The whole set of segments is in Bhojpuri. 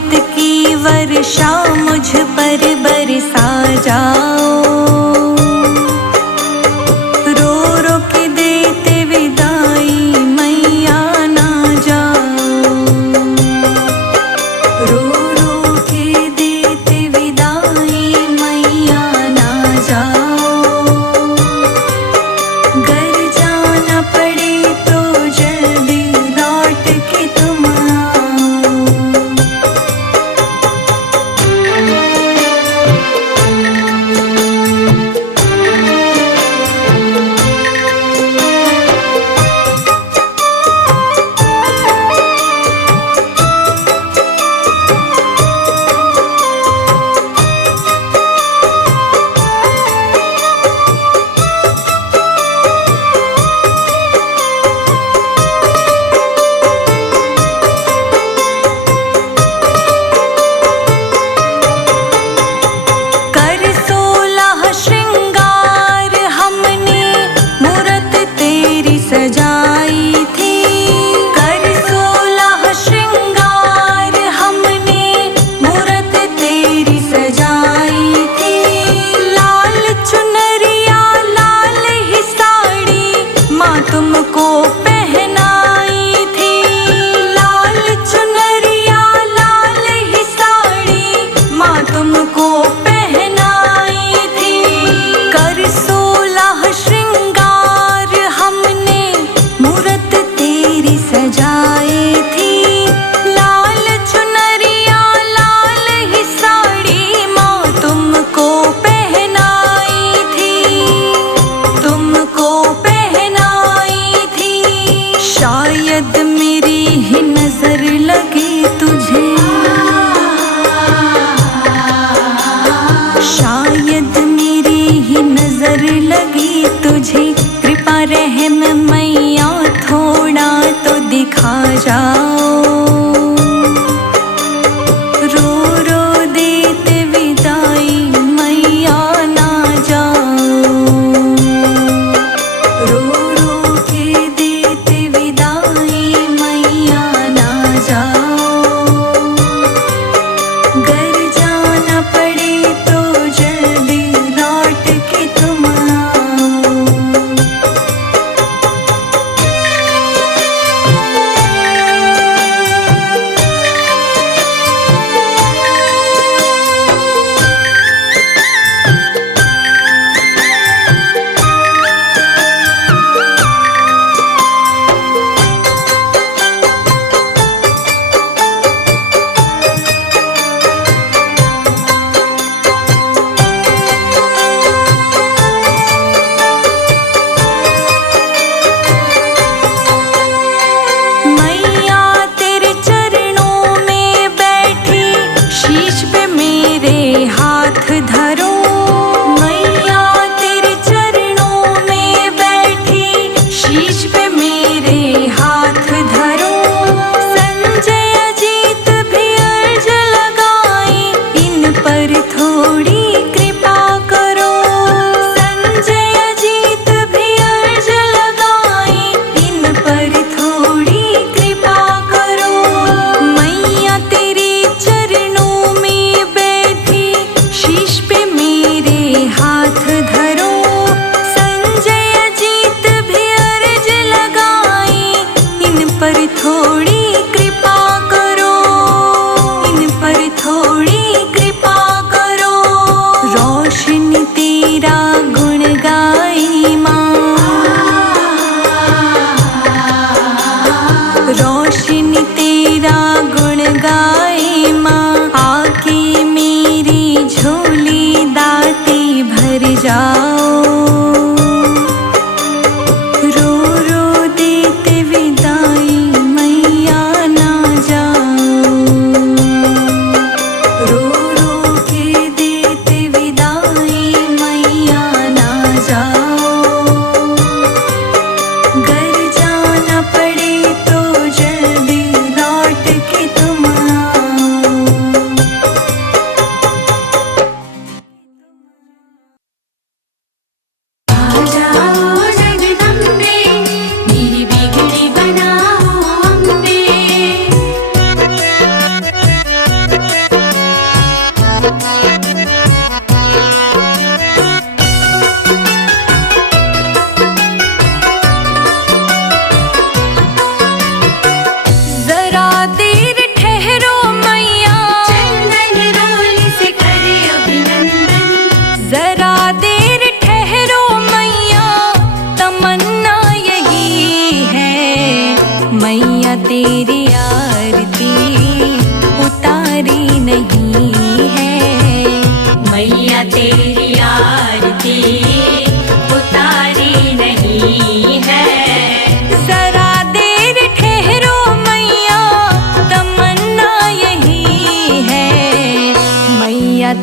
अमृत की वर्षा मुझ पर बरसा जाओ। रो रो के देते विदाई मैया ना जाओ। रो रो के देते विदाई मैया ना जाओ। घर जाना पड़े तो जल्दी लौट के तुम आओ।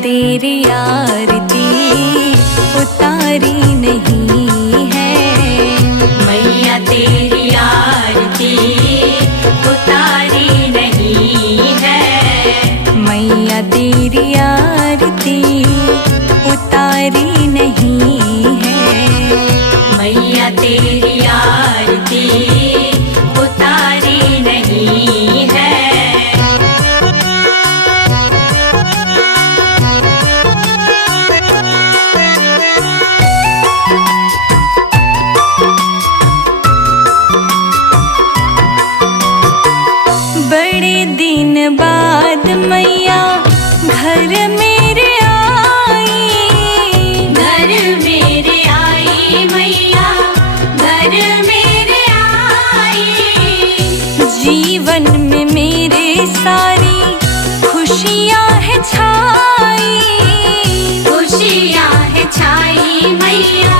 तेरी आरती उतारी नहीं है। मैया तेरी आरती उतारी नहीं है। मैया तेरी आरती उतारी नहीं है। मैया तेरी आरती उतारी नहीं है। बड़े दिन बाद मैया घर मेरे आई। घर मेरे आई मैया, घर मेरे आई। जीवन में मेरे सारी खुशियाँ है छाई। खुशियाँ है छाई मैया,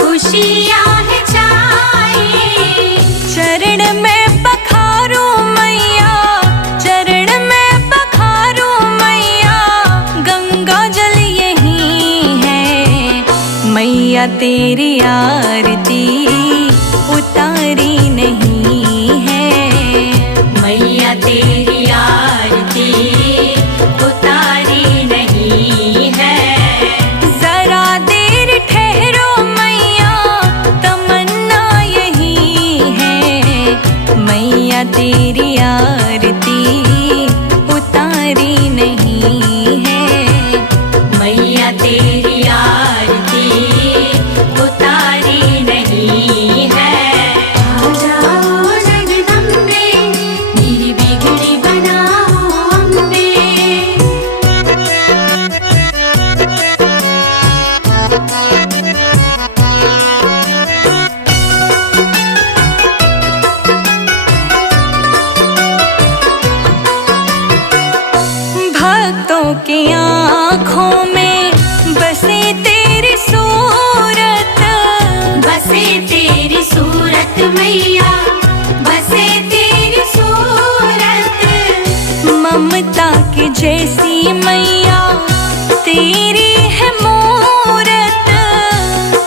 खुशियाँ है छाई। चरण में पखारू मैया, चरण में पखारू मैया, गंगा जल यही है। मैया तेरी आरती उतारी नहीं है। मैया तेरी आरती उतारी नहीं है। जरा देर ठहरो मैया, तमन्ना यही है। मैया तेरी आरती उतारी नहीं है। मैया तेरी आरती उतारी नहीं है। आ जाओ जगदम्बे, मेरी बिगड़ी बनाओ अम्बे। भक्तों की आँखों में बसे तेरी सूरत। बसे तेरी सूरत मैया, बसे तेरी सूरत। ममता की जैसी मैया तेरी है मूरत।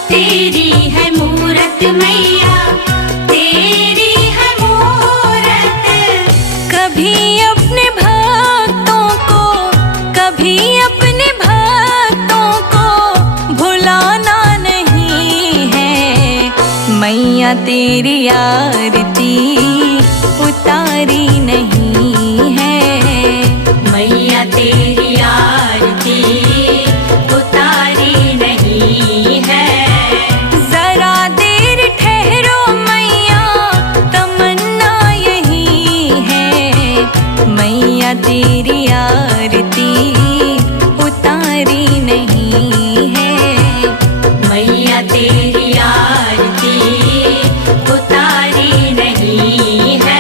तेरी है मूरत मैया, तेरी है मूरत। कभी अपने भक्तों को, कभी अपने भक्तों को भुलाना नहीं है। मैया तेरी आरती उतारी नहीं है। मैया तेरी आरती उतारी नहीं है। जरा देर ठहरो मैया, तमन्ना यही है। मैया तेरी आरती उतारी नहीं है। मैया तेरी आरती उतारी नहीं है।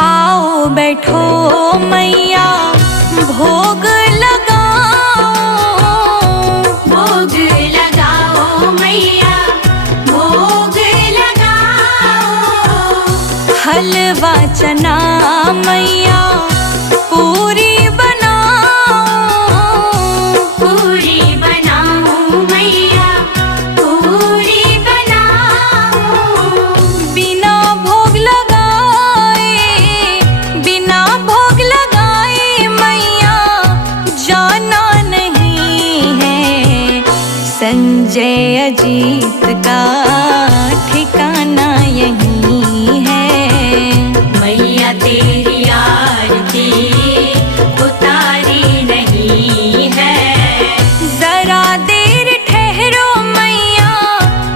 आओ बैठो मैया भोग लगाओ। भोग लगाओ मैया, भोग लगाओ। हलवा चना मैया पूरी बनाओ। पूरी बनाओ मैया, पूरी बनाओ। बिना भोग लगाए, बिना भोग लगाए मैया जाना नहीं है। संजय अजीत का ठिकाना यही है। मैया तेरी आरती उतारी नहीं है। जरा देर ठहरो मैया,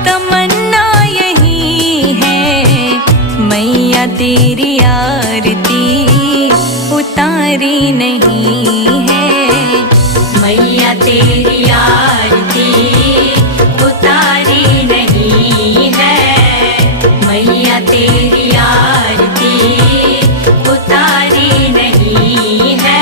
तमन्ना यही है। मैया तेरी आरती उतारी नहीं है। मैया तेरी आरती उतारी नहीं है। मैया तेरी आरती उतारी नहीं है।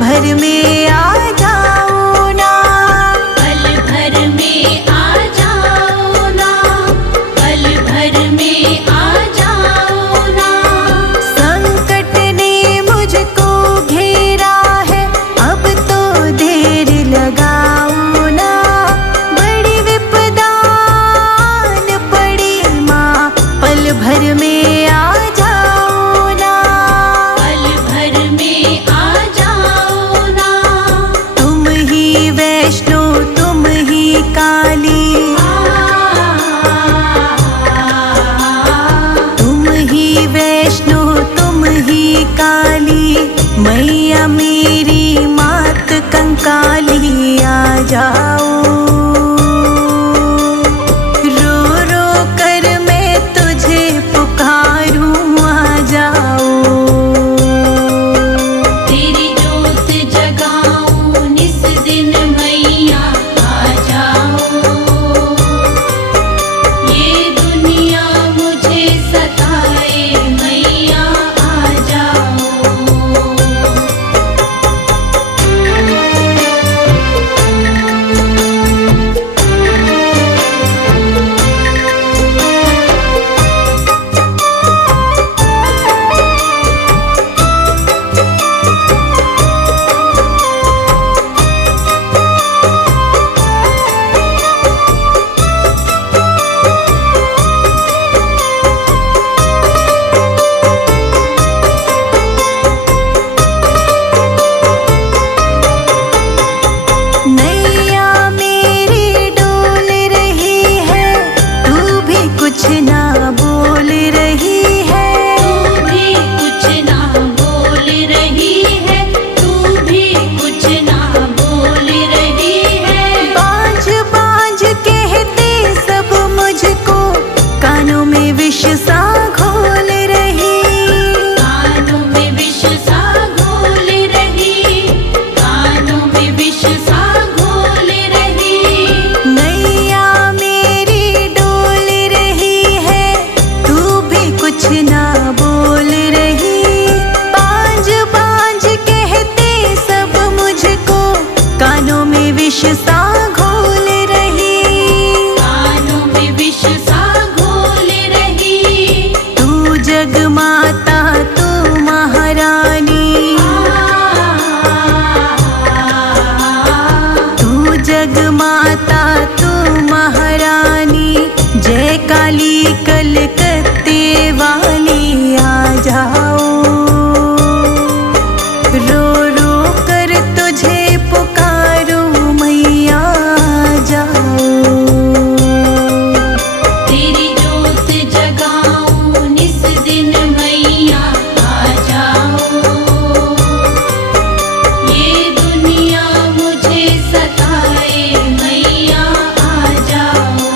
भर में आ जाओ ना, पल भर में आ जाओ ना, पल भर में आ जाओ ना। संकट ने मुझको घेरा है, अब तो देर लगाओ ना। बड़ी विपदा आन पड़ी माँ, पल भर में आ जाओ ना, पल भर में आ जाओ ना। तुम ही वैष्णो तुम ही काली, तुम ही वैष्णो तुम ही काली, मैया मेरी मात कंकाली आ जाओ। रो रो कर मैं तुझे पुकारूं, आ जाओ। तेरी जोत जगाऊं निस दिन मैया आ जाओ। ये दुनिया मुझे सताए मैया आ जाओ। नैया मेरी डोल रही है, तू भी कुछ ना बोल रही है। तू भी कुछ ना बोल रही है, तू भी कुछ ना बोल रही है। बाँझ बाँझ कहते सब मुझको, कानों में विष सा घोल रही। कानों में विष सा घोल रही, कानों में विष सा घोल रही। नैया मेरी डोल रही है, तू भी कुछ ना बोल रही। बाँझ बाँझ कहते सब मुझको, कानों में विष सा घोल रही। कानों में विष सा घोल रही। तू जग माता तू महारानी, तू जग माता तू महारानी, जय काली कलकत्ते वाली आ जाओ। रो रो कर तुझे पुकारूं मैया आ जाओ। तेरी जोत जगाऊं निस दिन मैया आ जाओ। ये दुनिया मुझे सताए मैया आ जाओ।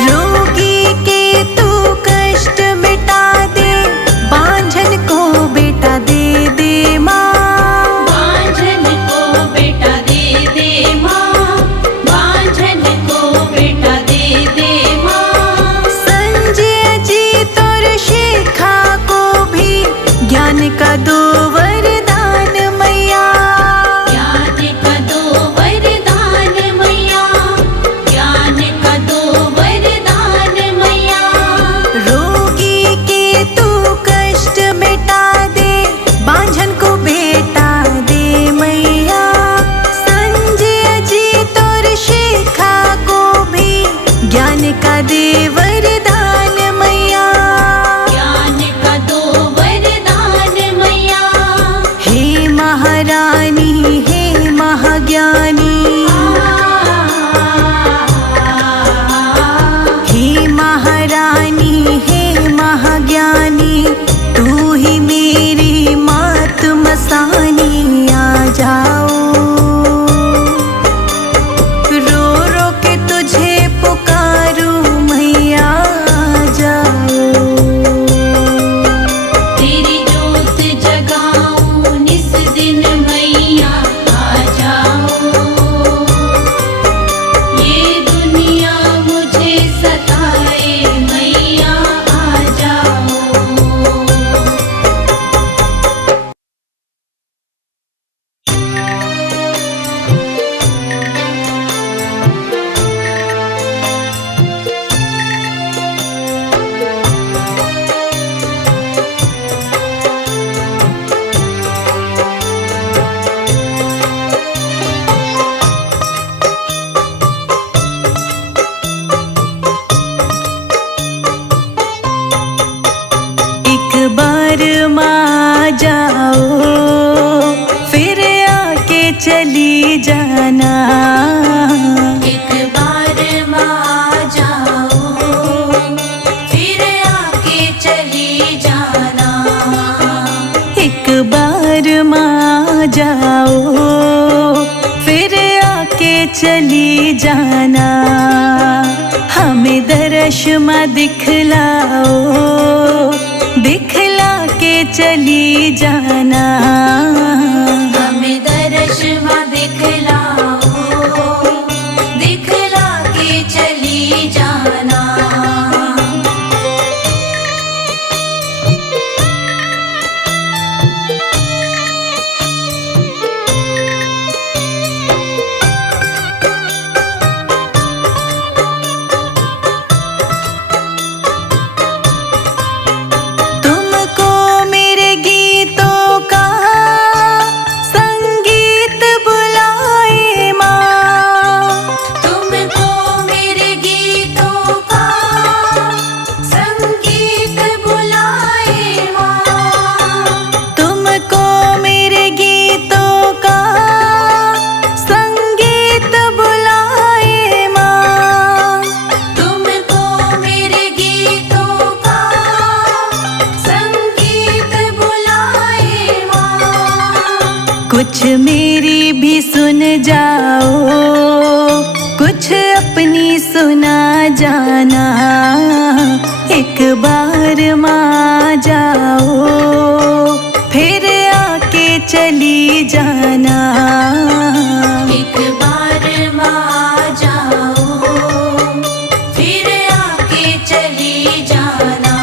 रोगी के तू कष्ट मिटा दे, बांझन को बेटा दे दे माँ। बांझन को बेटा दे दे माँ, बांझन को बेटा दे दे माँ। संजय जी तोर शिखा को भी ज्ञान का दो वरदान मैया। ज्ञान का दो वरदान मैया, ज्ञान का दो वरदान मैया। रोगी के तू कष्ट मिटा दे, बांझन को बेटा दे मैया। संजय जी तोर शिखा को भी ज्ञान का दे वरदान मैया। ज्ञान का दो वरदान मैया। हे महारानी हे महाज्ञानी, हे महारानी हे महाज्ञानी, तू बार माँ जाओ, फिर आके चली जाना। एक बार माँ जाओ, फिर आके चली जाना। एक बार माँ जाओ, फिर आके चली जाना। हमें दर्श माँ दिखलाओ, दिखला के चली जाना। हमें दर्श माँ दिखलाओ, दिखला के चली जाना। तुमको मेरे गीतों का संगीत बुलाए माँ। तुमको मेरे गीतों का संगीत बुलाए माँ। तुमको मेरे गीतों का संगीत बुलाए माँ। तुमको मेरे गीतों का संगीत बुलाए माँ। कुछ मेरी भी सुन जाओ, कुछ अपनी सुना जाना। एक बार माँ जाओ, फिर आके चली जाना। एक बार माँ जाओ, फिर आके चली जाना।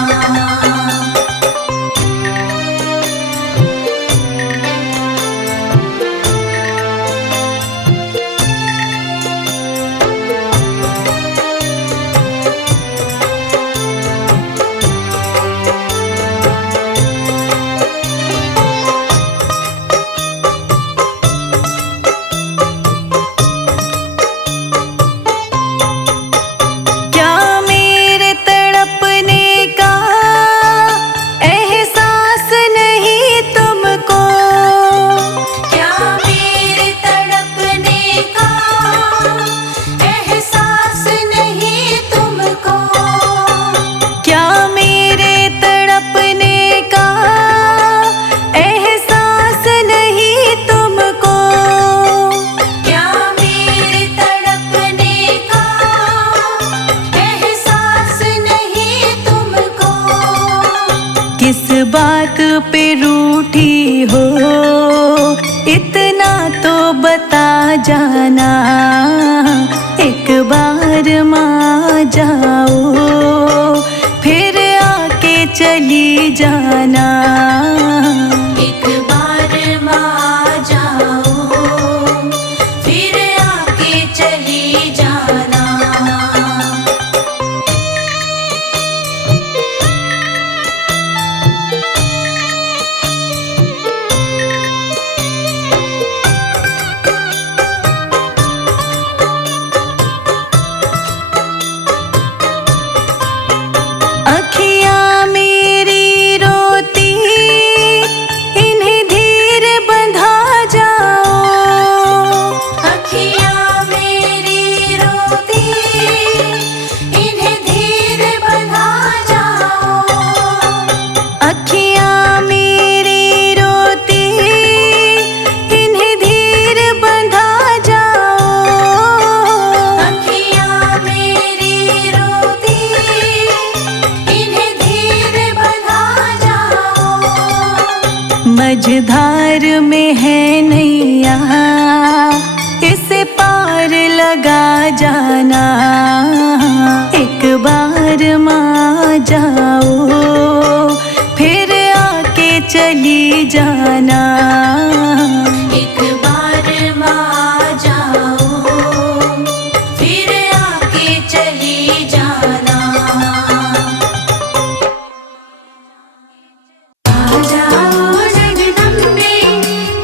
क्या मेरे तड़पने का एहसास नहीं तुमको? क्या मेरे तड़पने का एहसास नहीं तुमको? क्या मेरे तड़पने का एहसास नहीं तुमको? क्या मेरे तड़पने का एहसास नहीं तुमको? किस बात पे रूठी हो, इतना तो बता जाना। एक बार माँ जाओ, फिर आके चली जाना। एक बार माँ जाओ, फिर आके चली जाना। अखियाँ मेरी रोती, इन्हें धीर बंधा जाओ। अखियाँ मेरी रोती, इन्हें धीर बंधा जाओ। अखियाँ मेरी रोती, इन्हें धीर बंधा जाओ। अखियाँ मेरी रोती, इन्हें धीर बंधा जाओ। मझधार में है नैया, इसे पार लगा जाना। एक बार माँ जाओ, फिर आके चली जाना। एक बार माँ जाओ, फिर आके चली जाना। आ जाओ जगदम्बे,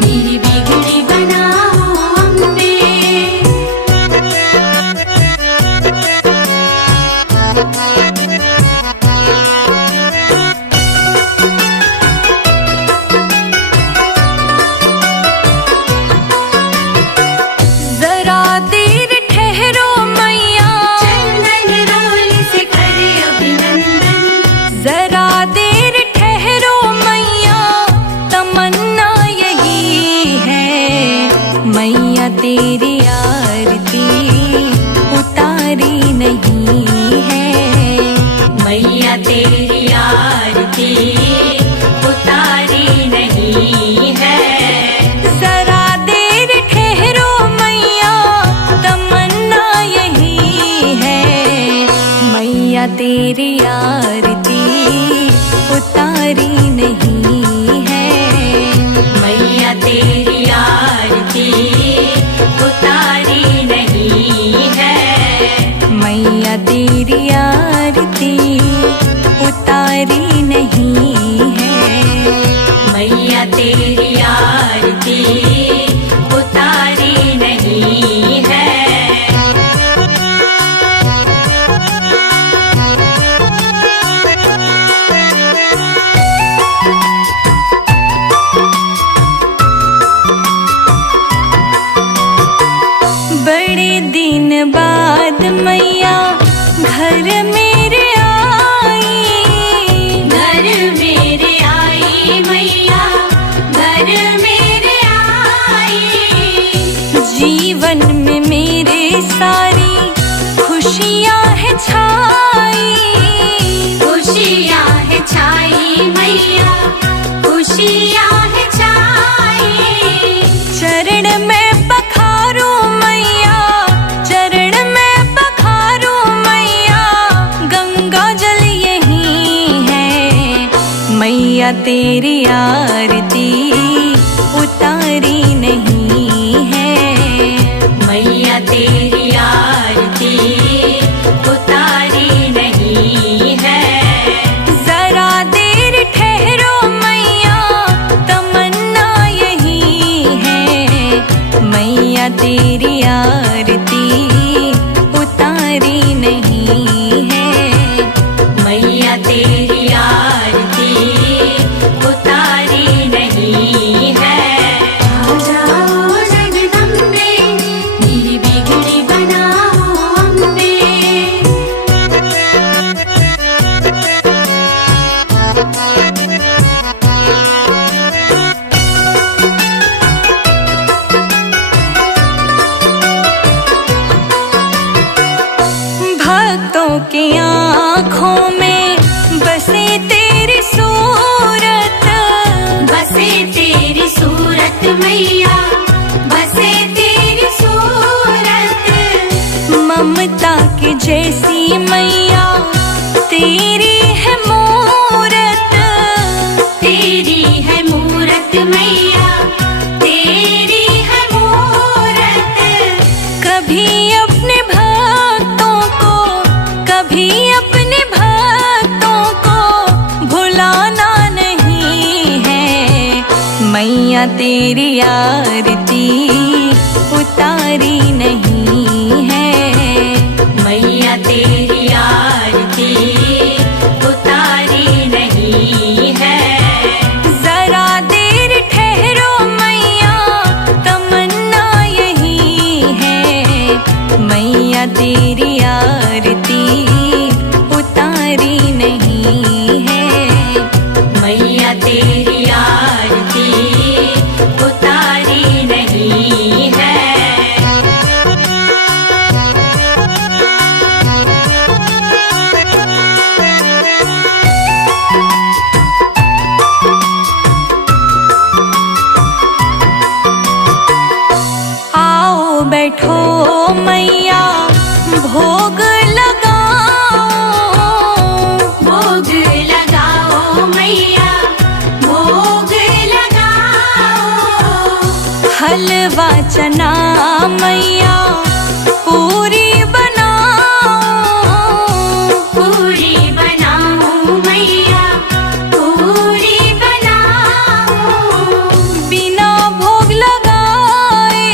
मेरी बिगड़ी बनाओ अम्बे। नहीं है। जरा देर ठहरो मैया, तमन्ना यही है। मैया तेरी आरती उतारी नहीं है। मैया तेरी आरती उतारी नहीं है। मैया तेरी आरती उतारी नहीं है। मैया तेरी आरती उतारी नहीं है। बड़े दिन बाद मैया घर मेरे आई। घर मेरे आई मैया, घर मेरे आई। जीवन में मेरे सारी खुशियाँ है छाई। खुशियाँ है छाई मैया, खुशियाँ है छाई। चरण में पखारू मैया, चरण में पखारू मैया। गंगा जल यही है। मैया तेरी आरती उतारी नहीं है। मैया तेरी आरती उतारी नहीं है। जरा देर ठहरो मैया, तमन्ना यही है। मैया तेरी आरती उतारी नहीं है। मैया तेरी आरती उतारी नहीं है। आ जाओ जगदम्बे, मेरी बिगड़ी बनाओ अम्बे। भक्तों की आँखों में बसे तेरी सूरत। बसे तेरी सूरत मैया, बसे तेरी सूरत। ममता की जैसी मैया तेरी है मूरत। तेरी है मूरत मैया, तेरी है मूरत। कभी अपने भक्तों को, कभी अपने भक्तों को भुलाना नहीं है। मैया तेरी आरती उतारी नहीं है। मैया तेरी आरती उतारी नहीं है। जरा देर ठहरो मैया, तमन्ना यही है। मैया तेरी आरती उतारी नहीं है। मैया तेरी आरती उतारी नहीं है। आओ बैठो मैया, भोग लगाओ। भोग लगाओ मैया, भोग लगाओ। हलवा चना मैया पूरी बनाओ। पूरी बनाओ मैया, पूरी बनाओ। बिना भोग लगाए,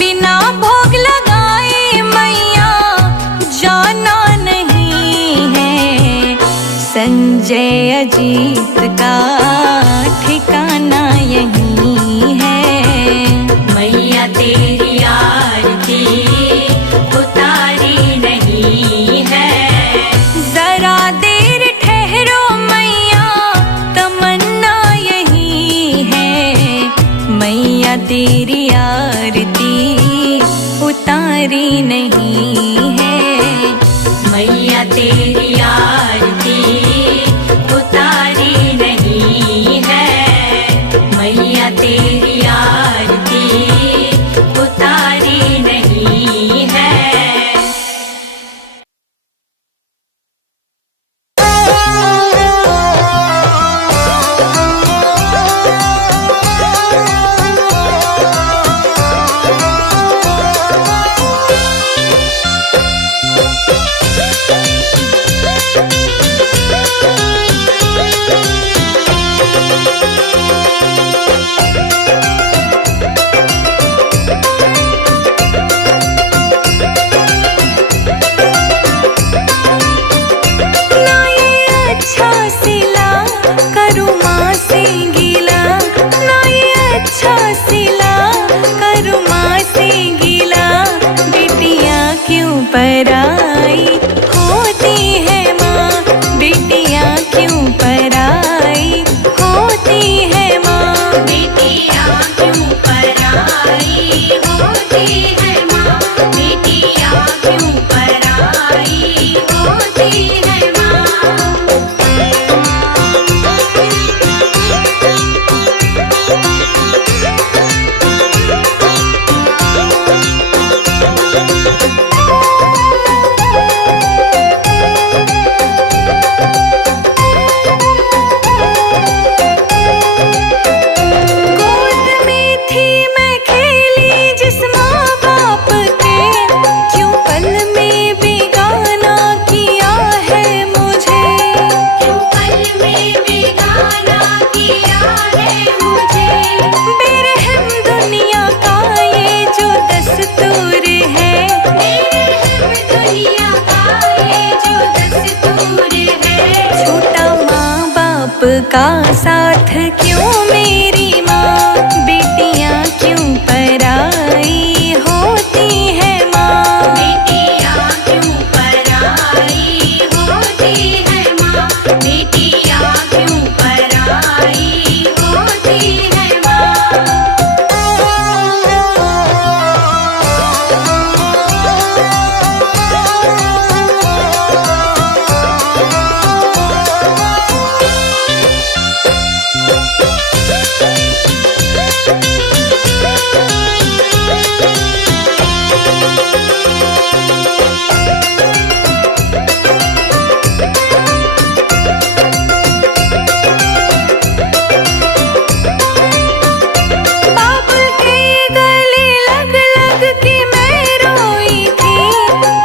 बिना भोग लगाए मैया जाना नहीं है। संजय अजीत का ठिकाना यही है। मैया तेरी का साथ क्यों मेरी माँ, बेटियाँ क्यों पराई होती है माँ। बेटियाँ क्यों पराई होती है माँ, बेटियाँ क्यों पराई होती है माँ। बाबुल के गले लग लग के मैं रोई थी,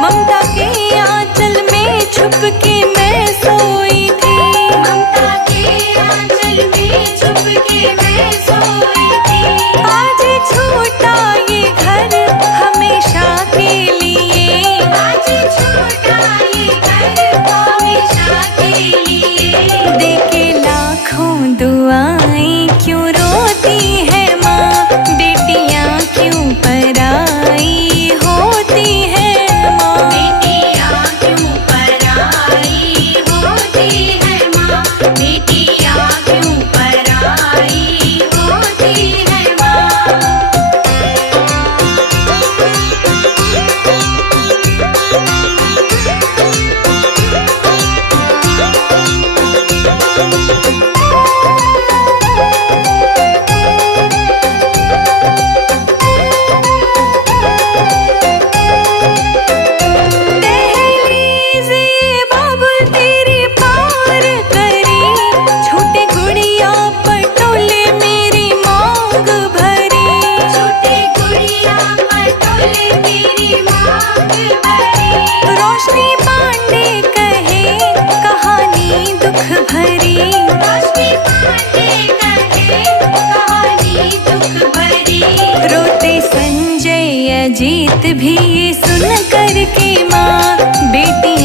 ममता के आंचल में छुप के मैं सोई थी। ममता के आंचल में छुप के मैं सोई थी। आज छूटा ये घर हमेशा के लिए, आज छूटा ये घर हमेशा के लिए। देके लाखों दुआएं क्यों रोती है माँ, बेटियाँ क्यों पराई होती है माँ। बेटियाँ क्यों पराई होती है माँ, बेटियाँ क्यों पराई होती है माँ। दहलीज़ ये बाबुल तेरी पार करी, छोटे गुड़िया पटोले मेरी मांग भरी। छोटे गुड़िया पटोले मेरी मांग भरी। रोशनी पांडे कहे कहानी दुख भरी, रोशनी पांडे कहे कहानी दुख भरी। रोते संजय अजीत भी ये सुन कर के माँ, बेटी